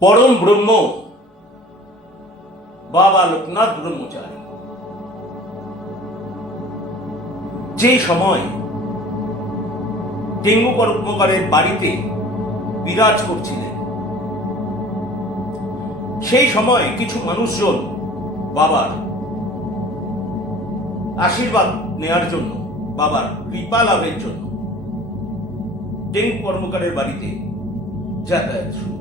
পরম ব্রহ্ম, বাবা লোকনাথ ব্রহ্মচারী। যে সময় ডেঙ্গু কর্মকারের বাড়িতে বিরাজ করছিলেন, সেই সময় কিছু মানুষজন বাবার আশীর্বাদ নেয়ার জন্য, বাবার কৃপা লাভের জন্য ডেঙ্গু কর্মকারের বাড়িতে যাতায়াত শুরু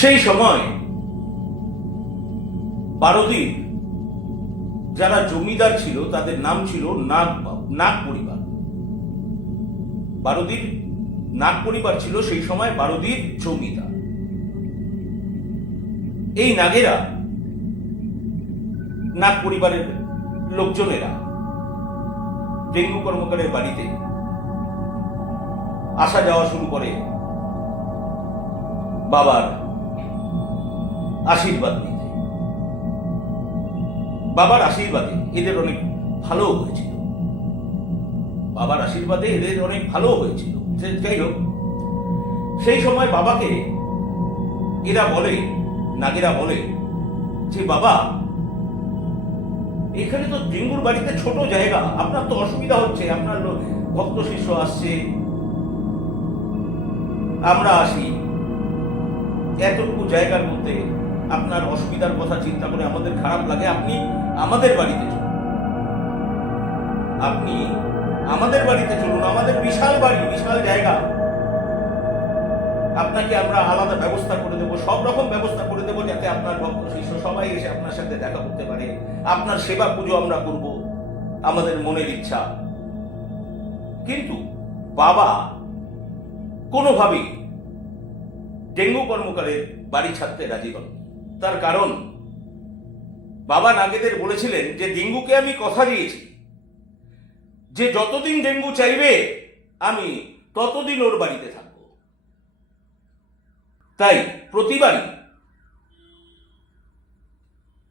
সেই সময় বারোদিন যারা জমিদার ছিল, তাদের নাম ছিল নাগ নাগ পরিবার। বারোদিন নাগ পরিবার ছিল সেই সময় বারোদিন জমিদার। এই নাগেরা নাগ পরিবারের লোকজনেরা ডেঙ্গু কর্মকারের বাড়িতে আসা যাওয়া শুরু করে বাবার আশীর্বাদ নিতে। বাবার আশীর্বাদে এদের অনেক ভালো হয়েছিল। বাবার আশীর্বাদে এদের অনেক ভালো হয়েছিল। যাই হোক, সেই সময় বাবাকে এরা বলে, নাগেরা বলে যে, বাবা, এখানে তো ডেঙ্গুর বাড়িতে ছোট জায়গা, আপনার তো অসুবিধা হচ্ছে, আপনার ভক্ত শিষ্য আসছে। আমরা আসি। এতটুকু জায়গার মধ্যে আপনার অসুবিধার কথা চিন্তা করে আমাদের খারাপ লাগে, আপনি আমাদের বাড়িতে চলুন। আপনি আমাদের বাড়িতে চলুন, আমাদের বিশাল বাড়ি, বিশাল জায়গা। আপনাকে আমরা আলাদা ব্যবস্থা করে দেবো, সব রকম ব্যবস্থা করে দেবো যাতে আপনার ভক্ত, শিষ্য সবাই এসে আপনার সাথে দেখা করতে পারে। আপনার সেবা পুজো আমরা করব, আমাদের মনের ইচ্ছা। কিন্তু বাবা কোনোভাবেই ডেঙ্গু কর্মকারের বাড়ি ছাড়তে রাজি হন তার কারণ। বাবা নাগেদের বলেছিলেন যে, ডেঙ্গুকে আমি কথা দিয়েছি। যে যতদিন ডেঙ্গু চাইবে, আমি ততদিন ওর বাড়িতে থাকব। তাই প্রতিবারই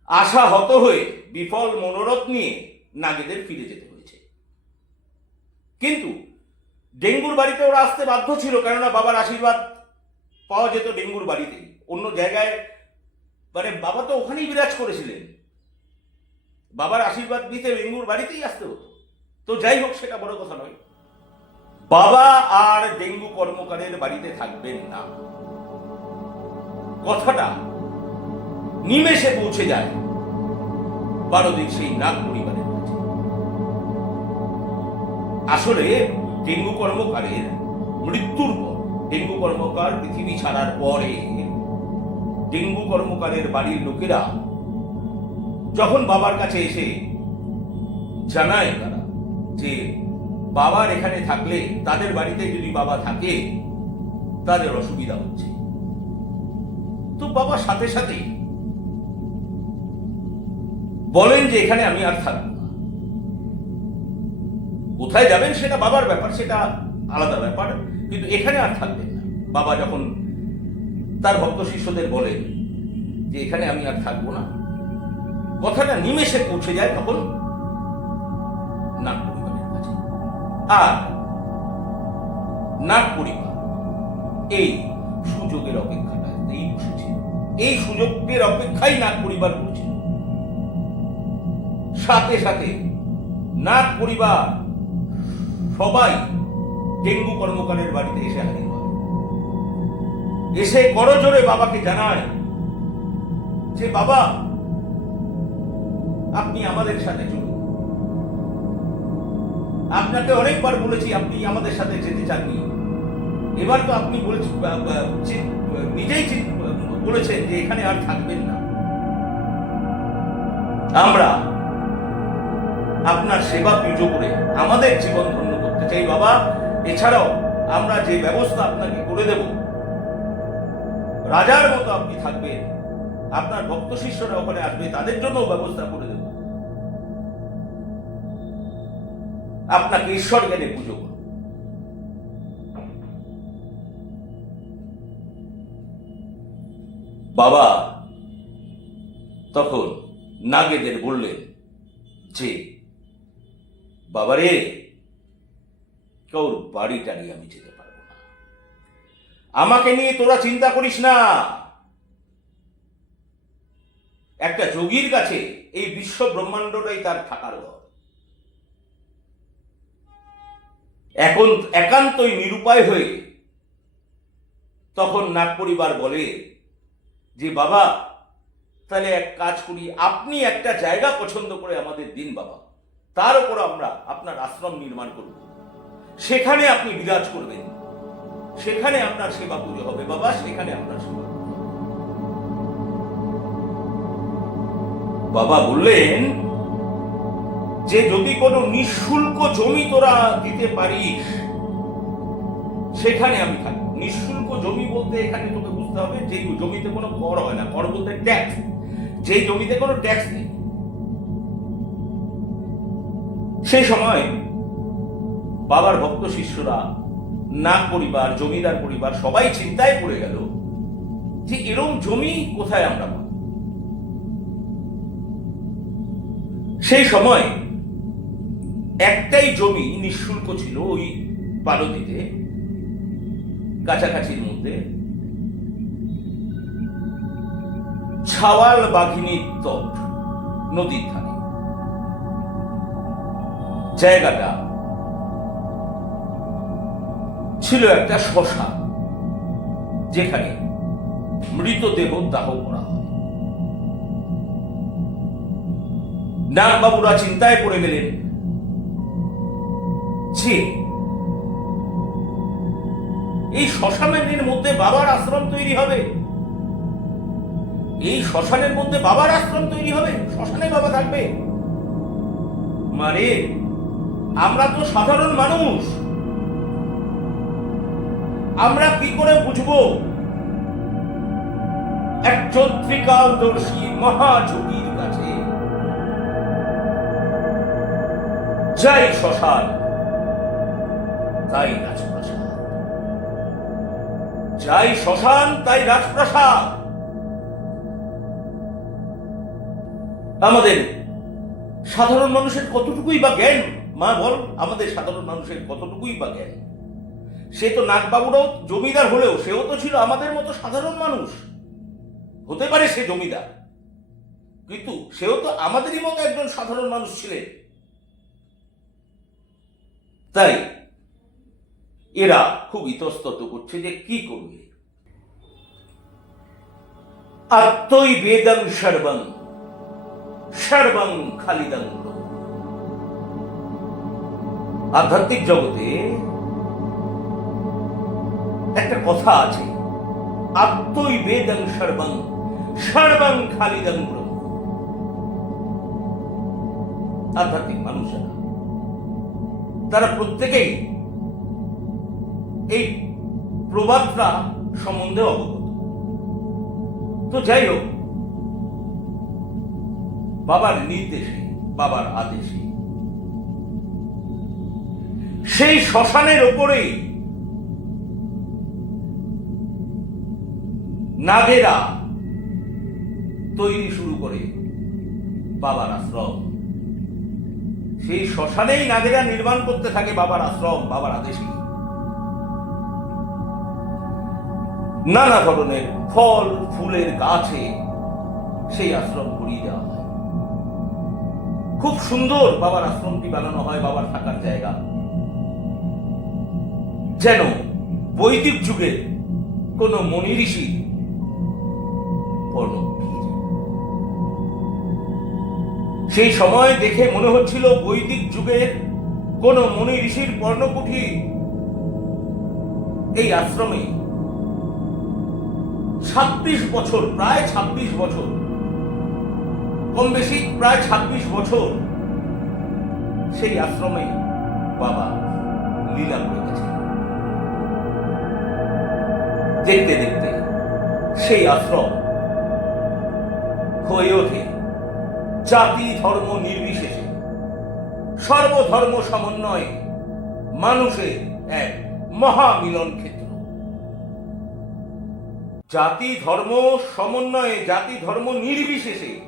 আশা হত হয়ে বিফল মনোরথ নিয়ে নাগেদের ফিরে যেতে হয়েছে। কিন্তু ডেঙ্গুর বাড়িতে ওরা আসতে বাধ্য ছিল, কেননা বাবার আশীর্বাদ পাওয়া যেত ডেঙ্গুর বাড়িতে। অন্য জায়গায় মানে বাবা তো ওখানেই বিরাজ করেছিলেন। বাবার আশীর্বাদ নিতে ডেঙ্গুর বাড়িতেই আসতে হতো। তো যাই হোক, সেটা বড় কথা নয়। বাবা আর ডেঙ্গু কর্মকারের বাড়িতে থাকবেন না। কথাটা নিমেষে পৌঁছে যায় বারোদিন সেই নাগ পরিবারের কাছে আসলে ডেঙ্গু কর্মকারের মৃত্যুর পর, ডেঙ্গু কর্মকার পৃথিবী ছাড়ার পরে ডেঙ্গু কর্মকারের বাড়ির লোকেরা যখন বাবার কাছে এসে জানায় তারা যে বাবার এখানে থাকলে তাদের বাড়িতে যদি বাবা থাকে, তাদের অসুবিধা হচ্ছে। তো বাবা সাথে সাথে বলেন যে এখানে আমি আর থাকব কোথায় যাবেন সেটা বাবার ব্যাপার, সেটা আলাদা ব্যাপার, কিন্তু এখানে আর থাকবেন না। বাবা যখন তার ভক্ত শিষ্যদের বলেন যে, এখানে আমি আর থাকব না। কথাটা নিমেষে পৌঁছে যায় তখন নাগ পরিবারের কাছে। আর নাগ পরিবার এই সুযোগের অপেক্ষাটায় এই বসেছিল এই সুযোগের অপেক্ষাই নাগ পরিবার করছিল সাথে সাথে নাগ পরিবার সবাই ডেঙ্গু কর্মকারের বাড়িতে এসে হাজির এসে করজোরে বাবাকে জানায় যে, বাবা, আপনি আমাদের সাথে চলুন। আপনাকে অনেকবার বলেছি আপনি আমাদের সাথে যেতে চাননি। এবার তো আপনি নিজেই বলেছেন যে এখানে আর থাকবেন না। আমরা আপনার সেবা পুজো করে আমাদের জীবন ধন্য করতে চাই। বাবা, এছাড়াও আমরা যে ব্যবস্থা আপনাকে করে দেব রাজার মতো আপনি থাকবেন। আপনার ভক্ত শিষ্যরা ওখানে আসবে, তাদের জন্য ব্যবস্থা করে দেব। আপনাকে ঈশ্বর জ্ঞানে পুজো বাবা, তখন নাগেদের বললেন যে বাবারে, কাউর বাড়ি টাড়ি আমি যেতে আমাকে নিয়ে তোরা চিন্তা করিস না। একটা যোগীর কাছে এই বিশ্ব ব্রহ্মাণ্ডটাই তার থাকার ঘর। এখন একান্তই নিরুপায় হয়ে তখন নাগ পরিবার বলে যে, বাবা, তাহলে এক কাজ করি, আপনি একটা জায়গা পছন্দ করে আমাদের দিন, বাবা। তার উপর আমরা আপনার আশ্রম নির্মাণ করব। সেখানে আপনি বিরাজ করবেন। সেখানে আপনার সেবা পুজো হবে, বাবা, সেখানে আপনার সেবা বাবা বললেন, যে যদি কোনো নিঃশুল্ক জমি তোরা দিতে পারিস, সেখানে আমি থাকব। নিঃশুল্ক জমি বলতে এখানে তোকে বুঝতে হবে, যে জমিতে কোনো কর হয় না। কর বলতে ট্যাক্স যেই জমিতে কোনো ট্যাক্স নেই। সেই সময় বাবার ভক্ত শিষ্যরা নাগ পরিবার, জমিদার পরিবার, সবাই চিন্তায় পড়ে গেল যে এরম জমি কোথায় আমরা পাবো? সেই সময় একটাই জমি নিঃশুল্ক ছিল ওই পালতিতে, কাছাকাছির মধ্যে। ছাওয়াল বাঘিনীর তট, নদীর ধারে। জায়গাটা ছিল একটা শ্মশান, যেখানে মৃতদেহ দাহ করা হয়। নাগবাবুরা চিন্তায় পড়ে গেলেন যে এই শ্মশানের মধ্যে বাবার আশ্রম তৈরি হবে? এই শ্মশানের মধ্যে বাবার আশ্রম তৈরি হবে? শ্মশানে বাবা থাকবে? মানে আমরা তো সাধারণ মানুষ। আমরা কি করে বুঝব? একজন ত্রিকালদর্শী মহাযোগীর কাছে। যাই শ্মশান। তাই রাজপ্রাসাদ। যাই শ্মশান, তাই রাজপ্রাসাদ। আমাদের সাধারণ মানুষের কতটুকুই বা জ্ঞান? মা, বল, আমাদের সাধারণ মানুষের কতটুকুই বা জ্ঞান? সে তো নাগবাবুরাও জমিদার হলেও সেও তো ছিল আমাদের মতো সাধারণ মানুষ। হতে পারে সে জমিদার, কিন্তু সেও তো আমাদেরই মতো একজন সাধারণ মানুষ ছিলেন। তাই এরা খুব ইতস্তত করছে যে কি করবে। আত্মই বেদং সর্বং সর্বং খালিদং। আধ্যাত্মিক জগতে একটা কথা আছে আত্মই বেদং সর্বং সর্বং খালিদং ব্রহ্ম। আধ্যাত্মিক মানুষেরা, তারা প্রত্যেকেই এই প্রবাদটা সম্বন্ধে অবগত তো যাই হোক, বাবার নির্দেশে, বাবার আদেশে, সেই শ্মশানের ওপরেই নাগেরা তৈরি শুরু করে বাবার আশ্রম। সেই শ্মশানেই নাগেরা নির্মাণ করতে থাকে বাবার আশ্রম, বাবার আদেশে নানা ধরনের ফল, ফুলের গাছে সেই আশ্রম করিয়ে দেওয়া হয়। খুব সুন্দর বাবার আশ্রমটি বানানো হয়, বাবার থাকার জায়গা। যেন বৈদিক যুগে কোন মনি ঋষি সেই সময় দেখে মনে হচ্ছিল বৈদিক যুগের কোন মনি ঋষির পর্ণকুঠি এই আশ্রমে। ছাব্বিশ বছর, প্রায় ছাব্বিশ বছর, কম বেশি প্রায় ছাব্বিশ বছর সেই আশ্রমে বাবা লীলা করে দেখতে দেখতে সেই আশ্রম হয়ে ওঠে। জাতি, ধর্ম নির্বিশেষে। সর্বধর্ম সমন্বয়ে মানুষের এক মহামিলন ক্ষেত্র। জাতি, ধর্ম সমন্বয়ে, জাতি, ধর্ম নির্বিশেষে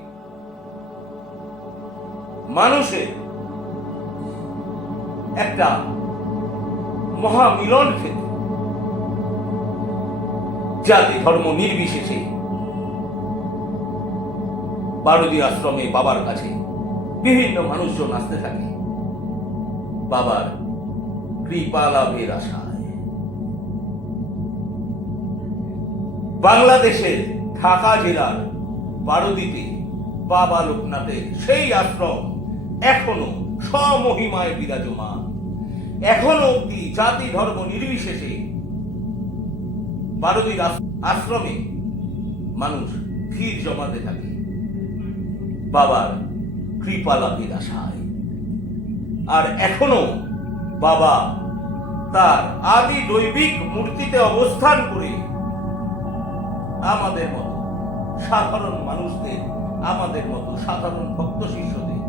মানুষের একটা মহামিলন ক্ষেত্র। জাতি, ধর্ম নির্বিশেষে বারুদি আশ্রমে বাবার কাছে বিভিন্ন মানুষজন আসতে থাকে। বাবার কৃপা লাভের আশায়। বাংলাদেশের ঢাকা জেলার বারুদিতে বাবা লোকনাথের সেই আশ্রম এখনও স্বমহিমায় বিরাজমান। এখনও অব্দি জাতি ধর্ম নির্বিশেষে বারুদির আশ্রমে মানুষ ভিড় জমাতে থাকে। বাবার কৃপা লাভের আশায়। আর এখনও বাবা তার আদি দৈবিক মূর্তিতে অবস্থান করে আমাদের মতো সাধারণ মানুষদের, আমাদের মতো সাধারণ ভক্ত শিষ্যদের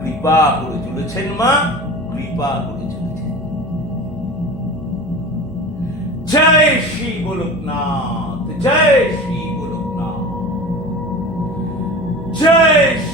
কৃপা করে চলেছেন মা, কৃপা করে চলেছেন জয় শ্রী গোলকনাথ, জয় শ্রী Jay!